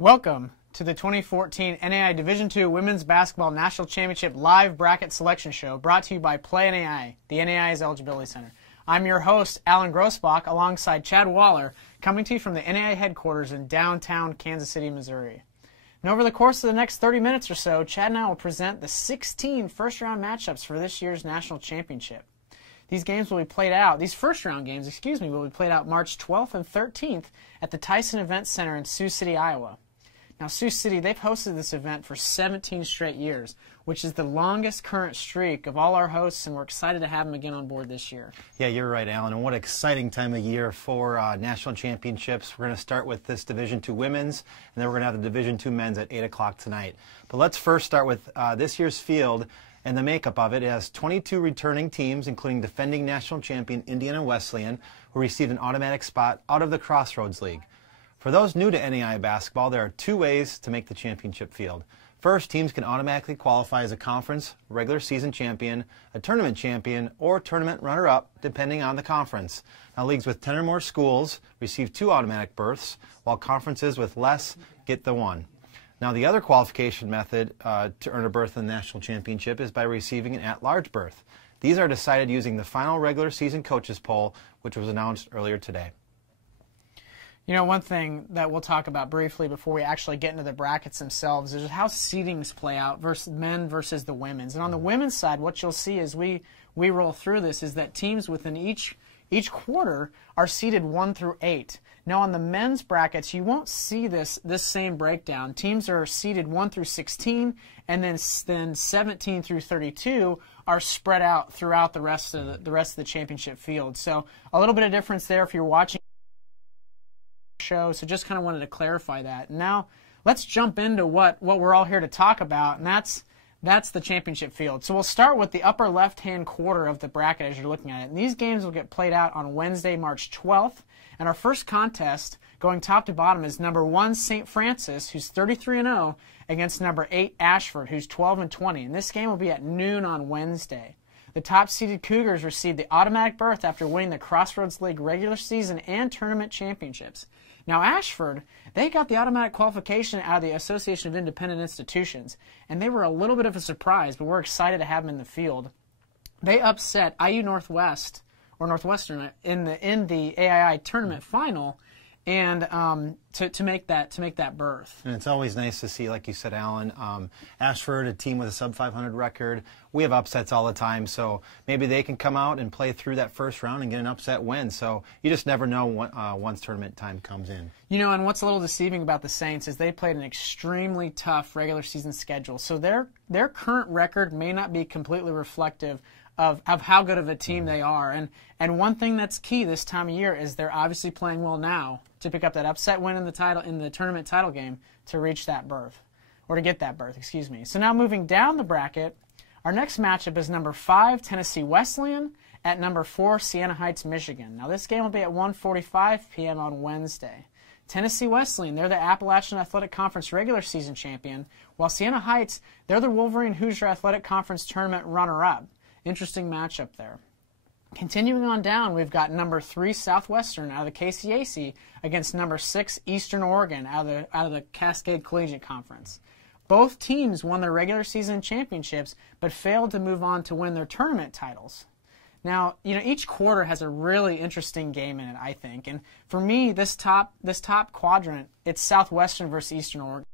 Welcome to the 2014 NAIA Division II Women's Basketball National Championship Live Bracket Selection Show, brought to you by Play NAIA, the NAIA's Eligibility Center. I'm your host, Alan Grossbach, alongside Chad Waller, coming to you from the NAIA headquarters in downtown Kansas City, Missouri. And over the course of the next 30 minutes or so, Chad and I will present the 16 first-round matchups for this year's national championship. These games will be played out, these first-round games, will be played out March 12th and 13th at the Tyson Event Center in Sioux City, Iowa. Now, Sioux City, they've hosted this event for 17 straight years, which is the longest current streak of all our hosts, and we're excited to have them again on board this year. Yeah, you're right, Alan, and what an exciting time of year for national championships. We're going to start with this Division II women's, and then we're going to have the Division II men's at 8 o'clock tonight. But let's first start with this year's field and the makeup of it. It has 22 returning teams, including defending national champion Indiana Wesleyan, who received an automatic spot out of the Crossroads League. For those new to NAIA basketball, there are two ways to make the championship field. First, teams can automatically qualify as a conference, regular season champion, a tournament champion, or tournament runner-up, depending on the conference. Now, leagues with 10 or more schools receive 2 automatic berths, while conferences with less get the 1. Now, the other qualification method to earn a berth in the national championship is by receiving an at-large berth. These are decided using the final regular season coaches poll, which was announced earlier today. You know, one thing that we'll talk about briefly before we actually get into the brackets themselves is how seedings play out versus men versus the women's. And on the women's side, what you'll see as we roll through this is that teams within each quarter are seeded 1 through 8. Now, on the men's brackets, you won't see this same breakdown. Teams are seeded 1 through 16, and then 17 through 32 are spread out throughout the rest of the championship field. So a little bit of difference there if you're watching show, so just kind of wanted to clarify that. Now let's jump into what we're all here to talk about, and that's the championship field. So we'll start with the upper left-hand quarter of the bracket as you're looking at it. And these games will get played out on Wednesday, March 12th. And our first contest, going top to bottom, is number 1 St. Francis, who's 33-0, against number 8 Ashford, who's 12-20. And this game will be at noon on Wednesday. The top-seeded Cougars received the automatic berth after winning the Crossroads League regular season and tournament championships. Now, Ashford, they got the automatic qualification out of the Association of Independent Institutions, and they were a little bit of a surprise, but we're excited to have them in the field. They upset IU Northwest, or Northwestern, in the AII tournament final, and to make that berth. And it's always nice to see, like you said, Alan, Ashford, a team with a sub-500 record. We have upsets all the time, so maybe they can come out and play through that first round and get an upset win. So you just never know once tournament time comes in. You know, and what's a little deceiving about the Saints is they played an extremely tough regular season schedule. So their current record may not be completely reflective of how good of a team they are. And one thing that's key this time of year is they're obviously playing well now to pick up that upset win in the tournament title game to reach that berth, or to get that berth, excuse me. So now moving down the bracket, our next matchup is number 5 Tennessee Wesleyan at number 4 Siena Heights, Michigan. Now this game will be at 1:45 p.m. on Wednesday. Tennessee Wesleyan, they're the Appalachian Athletic Conference regular season champion, while Siena Heights, they're the Wolverine Hoosier Athletic Conference tournament runner-up. Interesting matchup there. Continuing on down, we've got number 3 Southwestern out of the KCAC against number 6 Eastern Oregon out of the Cascade Collegiate Conference. Both teams won their regular season championships, but failed to move on to win their tournament titles. Now, you know, each quarter has a really interesting game in it, I think. And for me, this top quadrant, it's Southwestern versus Eastern Oregon.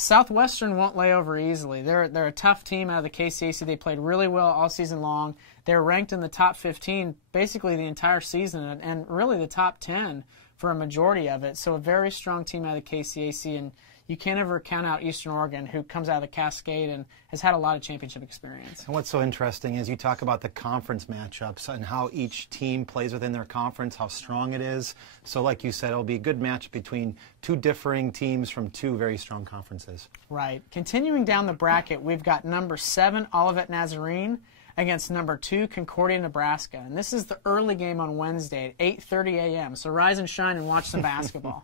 Southwestern won't lay over easily. They're a tough team out of the KCAC. They played really well all season long. They're ranked in the top 15 basically the entire season, and really the top 10 for a majority of it. So a very strong team out of the KCAC, and you can't ever count out Eastern Oregon, who comes out of the Cascade and has had a lot of championship experience. And what's so interesting is you talk about the conference matchups and how each team plays within their conference, how strong it is. So like you said, it'll be a good match between two differing teams from two very strong conferences. Right. Continuing down the bracket, we've got number 7 Olivet Nazarene against number 2 Concordia, Nebraska. And this is the early game on Wednesday at 8:30 a.m. So rise and shine and watch some basketball.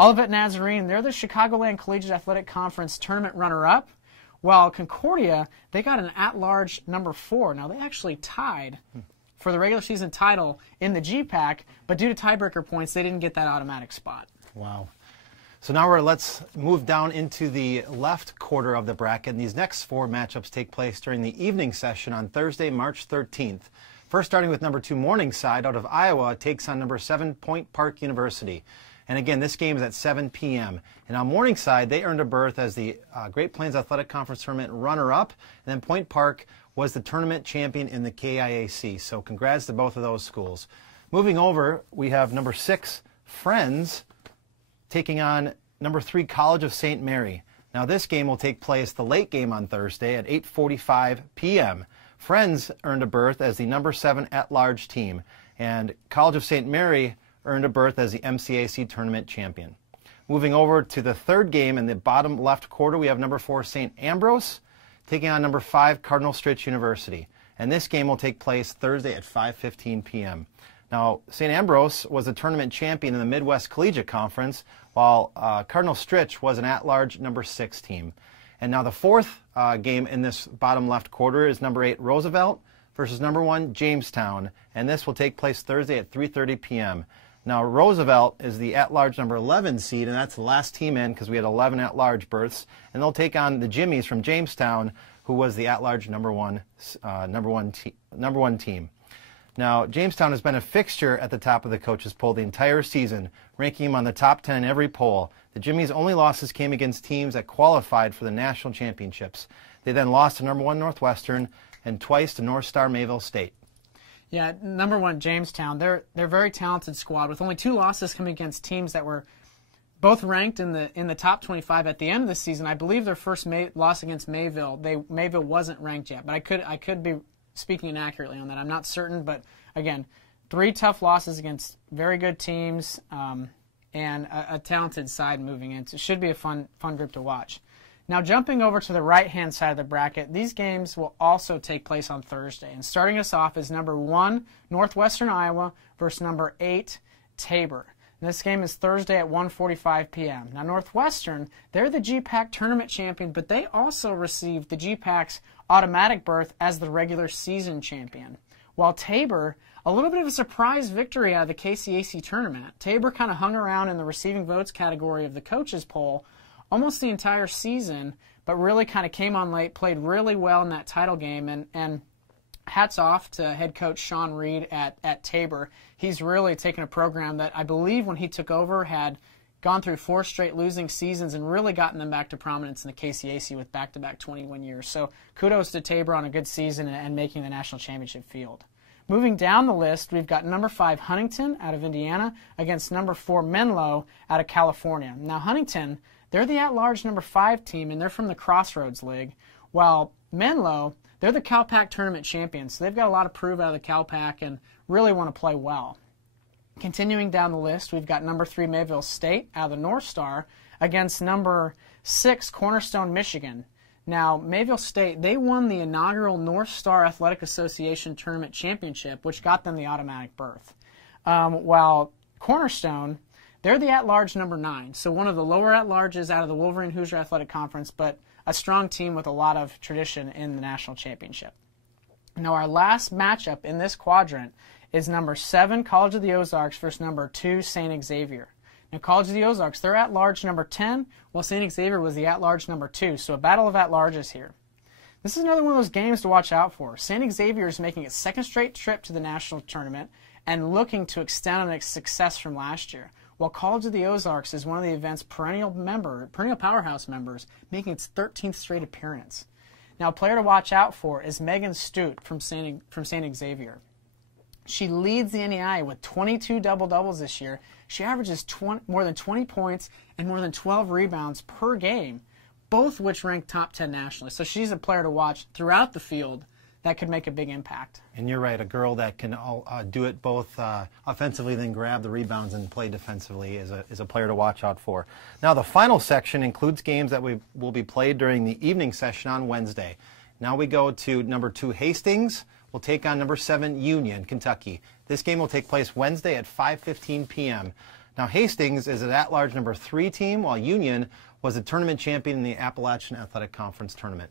Olivet Nazarene, they're the Chicagoland Collegiate Athletic Conference tournament runner-up, While Concordia, they got an at-large number 4. Now, they actually tied for the regular season title in the GPAC, but due to tiebreaker points, they didn't get that automatic spot. Wow. So now let's move down into the left quarter of the bracket. And these next 4 matchups take place during the evening session on Thursday, March 13th. First, starting with number 2 Morningside out of Iowa takes on number 7 Point Park University. And again, this game is at 7 p.m. And on Morningside, they earned a berth as the Great Plains Athletic Conference Tournament runner-up. And then Point Park was the tournament champion in the KIAC. So congrats to both of those schools. Moving over, we have number 6 Friends taking on number 3 College of St. Mary. Now this game will take place the late game on Thursday at 8:45 p.m. Friends earned a berth as the number 7 at-large team, and College of St. Mary earned a berth as the MCAC tournament champion. Moving over to the third game in the bottom left quarter, we have number 4 St. Ambrose taking on number 5 Cardinal Stritch University. And this game will take place Thursday at 5:15 p.m. Now, St. Ambrose was a tournament champion in the Midwest Collegiate Conference, while Cardinal Stritch was an at-large number 6 team. And now the fourth game in this bottom left quarter is number 8 Roosevelt versus number 1 Jamestown, and this will take place Thursday at 3:30 p.m. Now, Roosevelt is the at-large number 11 seed, and that's the last team in because we had 11 at-large berths, and they'll take on the Jimmies from Jamestown, who was the at-large number one team. Now, Jamestown has been a fixture at the top of the coaches' poll the entire season, ranking them on the top 10 in every poll. The Jimmies' only losses came against teams that qualified for the national championships. They then lost to number 1 Northwestern and twice to North Star Mayville State. Yeah, number 1 Jamestown. They're a very talented squad with only 2 losses coming against teams that were both ranked in the top 25 at the end of the season. I believe their first loss against Mayville, Mayville wasn't ranked yet, but I could be speaking inaccurately on that. I'm not certain, but again, 3 tough losses against very good teams and a talented side moving in. It should be a fun group to watch. Now, jumping over to the right-hand side of the bracket, these games will also take place on Thursday. And starting us off is number 1 Northwestern Iowa versus number 8 Tabor. And this game is Thursday at 1:45 p.m. Now, Northwestern, they're the GPAC tournament champion, but they also received the GPAC's automatic berth as the regular season champion. While Tabor, a little bit of a surprise victory out of the KCAC tournament. Tabor kind of hung around in the receiving votes category of the coaches poll almost the entire season, but really kind of came on late, played really well in that title game, and hats off to head coach Sean Reed at Tabor. He's really taken a program that I believe when he took over had gone through 4 straight losing seasons and really gotten them back to prominence in the KCAC with back-to-back 21 years. So kudos to Tabor on a good season and making the national championship field. Moving down the list, we've got number 5 Huntington out of Indiana against number 4 Menlo out of California. Now Huntington, they're the at-large number 5 team, and they're from the Crossroads League, while Menlo, they're the CalPAC tournament champions. So they've got a lot to prove out of the CalPAC and really want to play well. Continuing down the list, we've got number 3 Mayville State out of the North Star against number 6 Cornerstone, Michigan. Now, Mayville State, they won the inaugural North Star Athletic Association Tournament Championship, which got them the automatic berth. While Cornerstone, they're the at-large number 9, so one of the lower at-larges out of the Wolverine Hoosier Athletic Conference, but a strong team with a lot of tradition in the national championship. Now, our last matchup in this quadrant is number 7 College of the Ozarks versus number 2 St. Xavier. Now, College of the Ozarks, they're at-large number 10, while St. Xavier was the at-large number 2, so a battle of at-larges here. This is another one of those games to watch out for. St. Xavier is making its 2nd straight trip to the national tournament and looking to extend on its success from last year, while College of the Ozarks is one of the event's perennial powerhouse members, making its 13th straight appearance. Now, a player to watch out for is Megan Stute from St. Xavier. She leads the NAIA with 22 double-doubles this year. She averages more than 20 points and more than 12 rebounds per game, both which rank top 10 nationally. So she's a player to watch throughout the field that could make a big impact. And you're right, a girl that can do it both offensively, then grab the rebounds and play defensively is a player to watch out for. Now, the final section includes games that will be played during the evening session on Wednesday. Now we go to number 2 Hastings will take on number 7 Union, Kentucky. This game will take place Wednesday at 5:15 p.m. Now, Hastings is an at-large number 3 team, while Union was the tournament champion in the Appalachian Athletic Conference tournament.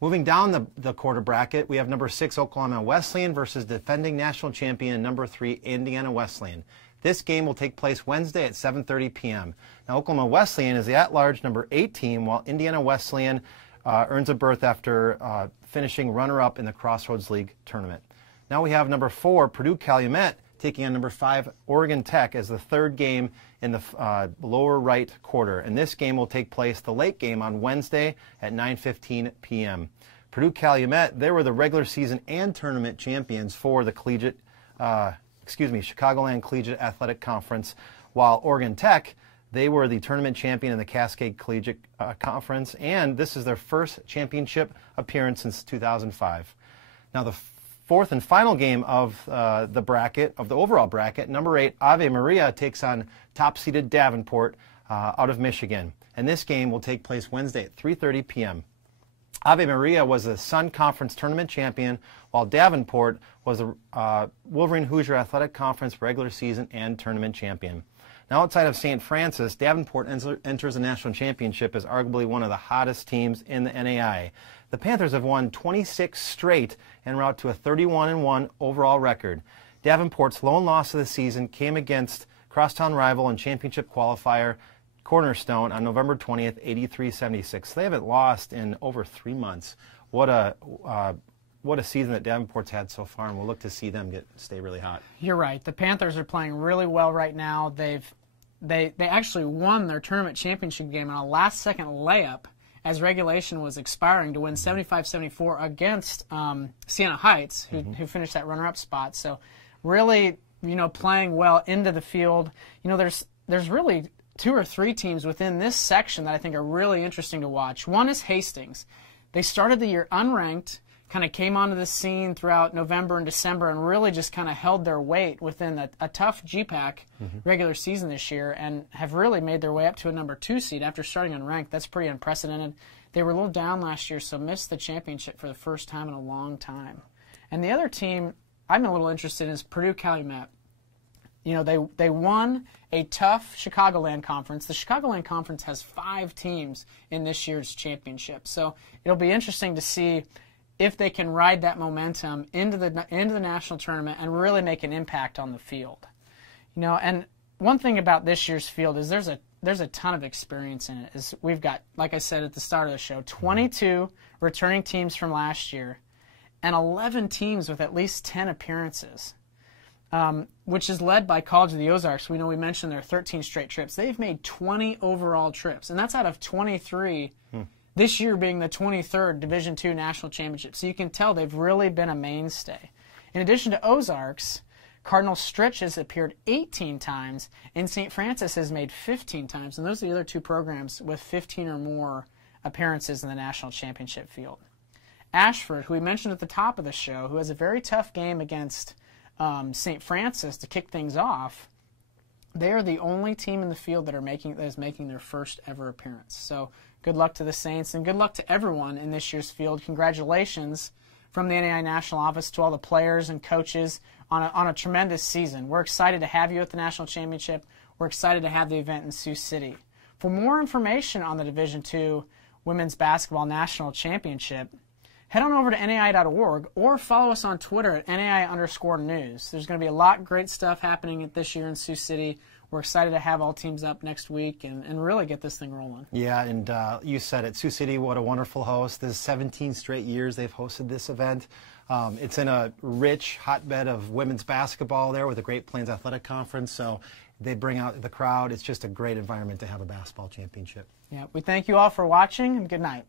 Moving down the quarter bracket, we have number 6 Oklahoma Wesleyan versus defending national champion number 3 Indiana Wesleyan. This game will take place Wednesday at 7:30 p.m. Now, Oklahoma Wesleyan is the at-large number 8 team, while Indiana Wesleyan earns a berth after finishing runner-up in the Crossroads League tournament. Now we have number 4 Purdue Calumet taking on number 5 Oregon Tech as the third game in the lower right quarter. And this game will take place, the late game, on Wednesday at 9:15 p.m. Purdue Calumet, they were the regular season and tournament champions for the Chicagoland Collegiate Athletic Conference, while Oregon Tech, they were the tournament champion in the Cascade Collegiate Conference, and this is their first championship appearance since 2005. Now, the fourth and final game of the bracket, of the overall bracket, number 8 Ave Maria takes on top-seeded Davenport out of Michigan, and this game will take place Wednesday at 3:30 p.m. Ave Maria was the Sun Conference tournament champion, while Davenport was the Wolverine Hoosier Athletic Conference regular season and tournament champion. Now, outside of St. Francis, Davenport enters the national championship as arguably one of the hottest teams in the NAIA. The Panthers have won 26 straight en route to a 31-1 overall record. Davenport's lone loss of the season came against crosstown rival and championship qualifier Cornerstone on November 20th, 83-76. They haven't lost in over 3 months. What a season that Davenport's had so far, and we'll look to see them stay really hot. You're right. The Panthers are playing really well right now. They actually won their tournament championship game on a last-second layup as regulation was expiring to win 75-74 against Siena Heights, who finished that runner-up spot. So really, playing well into the field. There's really 2 or 3 teams within this section that I think are really interesting to watch. One is Hastings. They started the year unranked, kind of came onto the scene throughout November and December and really just kind of held their weight within a tough GPAC regular season this year and have really made their way up to a number 2 seed after starting unranked. That's pretty unprecedented. They were a little down last year, so missed the championship for the first time in a long time. And the other team I'm a little interested in is Purdue Calumet. They won a tough Chicagoland Conference. The Chicagoland Conference has 5 teams in this year's championship. So it'll be interesting to see if they can ride that momentum into the national tournament and really make an impact on the field. And one thing about this year's field is there's a ton of experience in it. We've got, like I said at the start of the show, 22 returning teams from last year and 11 teams with at least 10 appearances. Which is led by College of the Ozarks. We mentioned their 13 straight trips. They've made 20 overall trips, and that's out of 23, this year being the 23rd Division II National Championship. So you can tell they've really been a mainstay. In addition to Ozarks, Cardinal Stritch has appeared 18 times, and St. Francis has made 15 times, and those are the other 2 programs with 15 or more appearances in the national championship field. Ashford, who we mentioned at the top of the show, who has a very tough game against St. Francis to kick things off, they are the only team in the field that is making their first ever appearance. So good luck to the Saints and good luck to everyone in this year's field. Congratulations from the NAIA National Office to all the players and coaches on a tremendous season. We're excited to have you at the National Championship. We're excited to have the event in Sioux City. For more information on the Division II Women's Basketball National Championship, head on over to NAIA.org or follow us on Twitter at NAIA_news. There's going to be a lot of great stuff happening this year in Sioux City. We're excited to have all teams up next week and really get this thing rolling. Yeah, and you said it, Sioux City, what a wonderful host. This is 17 straight years they've hosted this event. It's in a rich hotbed of women's basketball there with the Great Plains Athletic Conference, so they bring out the crowd. It's just a great environment to have a basketball championship. Yeah, we thank you all for watching, and good night.